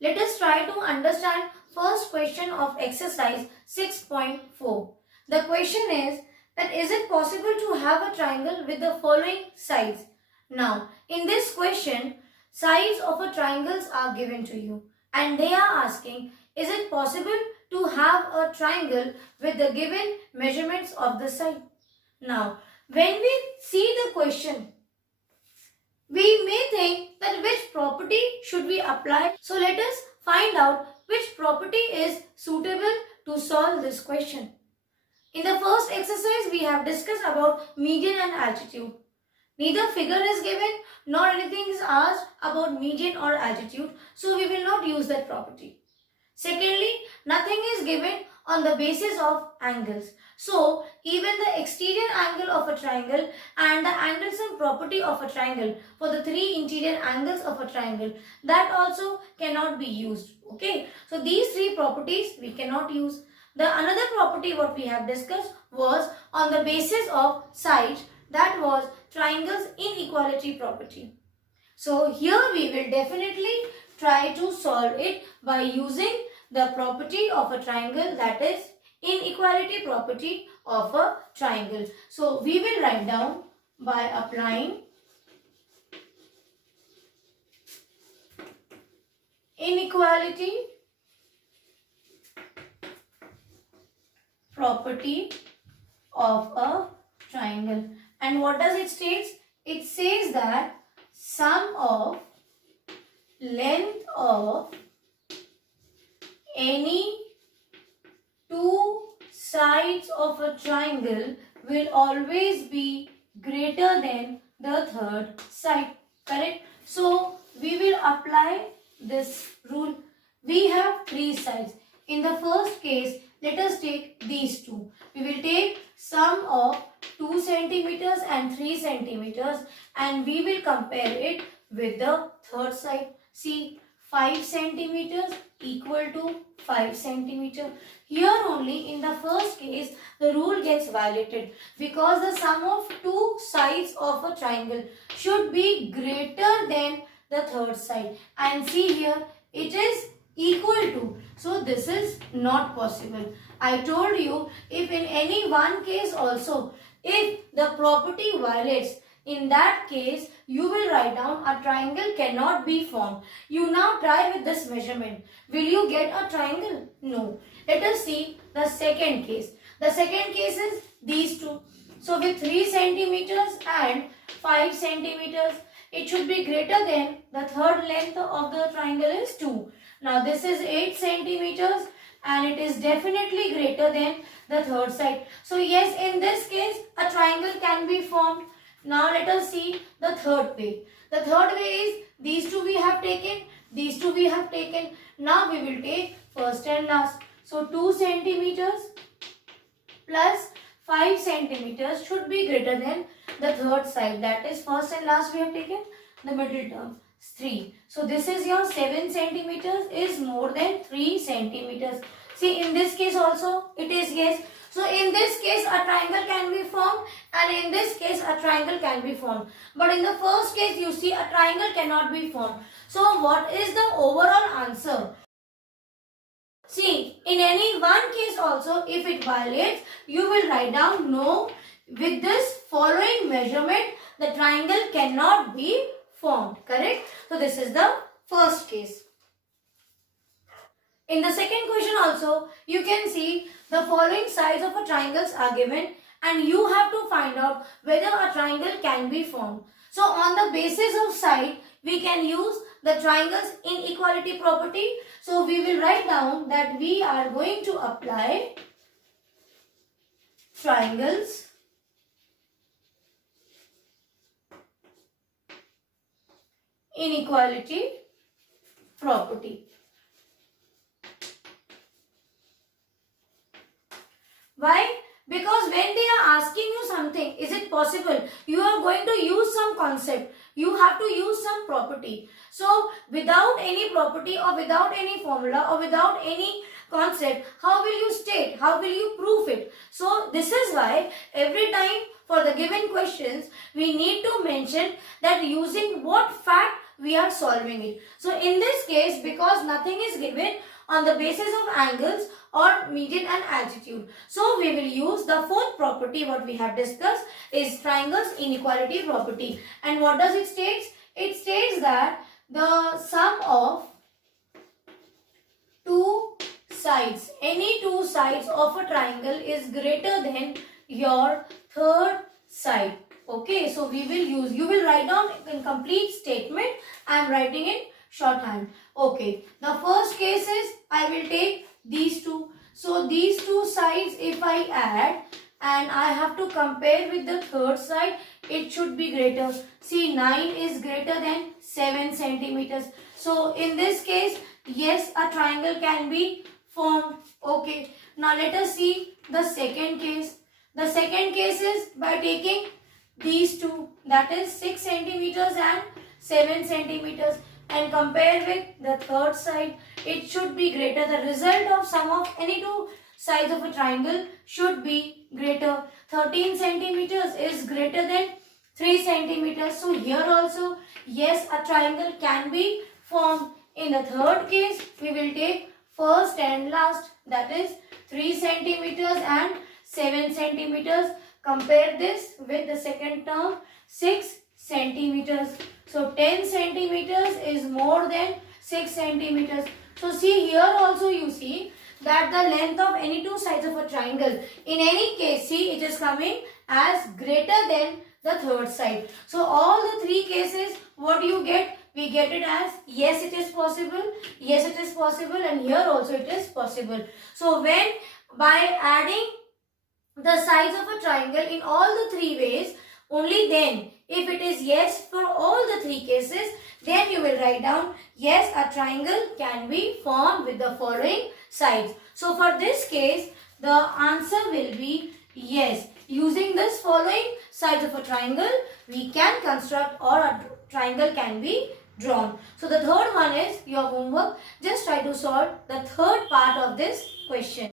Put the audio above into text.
Let us try to understand first question of exercise 6.4. The question is that is it possible to have a triangle with the following sides? Now, in this question, sides of a triangles are given to you and they are asking is it possible to have a triangle with the given measurements of the side? Now, when we see the question, we may think that which property should we apply. So let us find out which property is suitable to solve this question. In the first exercise, we have discussed about median and altitude. Neither figure is given nor anything is asked about median or altitude, so we will not use that property. Secondly, nothing is given on the basis of angles. So, even the exterior angle of a triangle and the angles and property of a triangle for the three interior angles of a triangle, that also cannot be used. Okay, so these three properties we cannot use. The another property what we have discussed was on the basis of sides, that was triangles inequality property. So here we will definitely try to solve it by using the property of a triangle, that is inequality property of a triangle. So we will write down by applying inequality property of a triangle. And what does it state? It says that sum of length of any two sides of a triangle will always be greater than the third side. Correct? So we will apply this rule. We have three sides. In the first case, let us take these two. We will take sum of 2 centimeters and 3 centimeters and we will compare it with the third side. See, 5 centimeters equal to 5 centimeter. Here only in the first case the rule gets violated because the sum of two sides of a triangle should be greater than the third side. And see here it is equal to. So this is not possible. I told you if in any one case also if the property violates, in that case you will write down a triangle cannot be formed. You now try with this measurement. Will you get a triangle? No. Let us see the second case. The second case is these two. So with 3 centimeters and 5 centimeters, it should be greater than the third length of the triangle is 2. Now this is 8 centimeters and it is definitely greater than the third side. So yes, in this case a triangle can be formed. Now let us see the third way. The third way is these two we have taken, these two we have taken. Now we will take first and last. So 2 centimeters plus 5 centimeters should be greater than the third side. That is first and last we have taken, the middle term 3. So this is your 7 centimeters is more than 3 centimeters. See, in this case also it is yes. So in this case a triangle can be formed and in this case a triangle can be formed. But in the first case you see a triangle cannot be formed. So what is the overall answer? See, in any one case also if it violates, you will write down no, with this following measurement the triangle cannot be formed. Correct? So this is the first case. In the second question also, you can see the following sides of a triangles are given and you have to find out whether a triangle can be formed. So on the basis of side, we can use the triangles inequality property. So we will write down that we are going to apply triangles inequality property. Why? Because when they are asking you something, is it possible? You are going to use some concept. You have to use some property. So, without any property or without any formula or without any concept, how will you state? How will you prove it? So, this is why every time for the given questions, we need to mention that using what fact we are solving it. So in this case, because nothing is given on the basis of angles or median and altitude, so we will use the fourth property what we have discussed is triangles inequality property. And what does it states? It states that the sum of two sides, any two sides of a triangle is greater than your third side. Okay, so we will use, you will write down in complete statement. I am writing in shorthand. Okay, the first case is I will take these two. So these two sides if I add and I have to compare with the third side, it should be greater. See, 9 is greater than 7 centimeters. So in this case, yes, a triangle can be formed. Okay, now let us see the second case. The second case is by taking these two, that is 6 centimeters and 7 centimeters, and compare with the third side, it should be greater. The result of sum of any two sides of a triangle should be greater. 13 centimeters is greater than 3 centimeters. So here also, yes, a triangle can be formed. In the third case, we will take first and last, that is 3 centimeters and 7 centimeters. Compare this with the second term, 6 centimeters. So 10 centimeters is more than 6 centimeters. So see, here also you see that the length of any two sides of a triangle, in any case, see, it is coming as greater than the third side. So all the three cases, what do you get? We get it as yes, it is possible, yes, it is possible, and here also it is possible. So when by adding the sides of a triangle in all the three ways, only then if it is yes for all the three cases, then you will write down yes, a triangle can be formed with the following sides. So for this case, the answer will be yes. Using this following sides of a triangle, we can construct or a triangle can be drawn. So the third one is your homework. Just try to solve the third part of this question.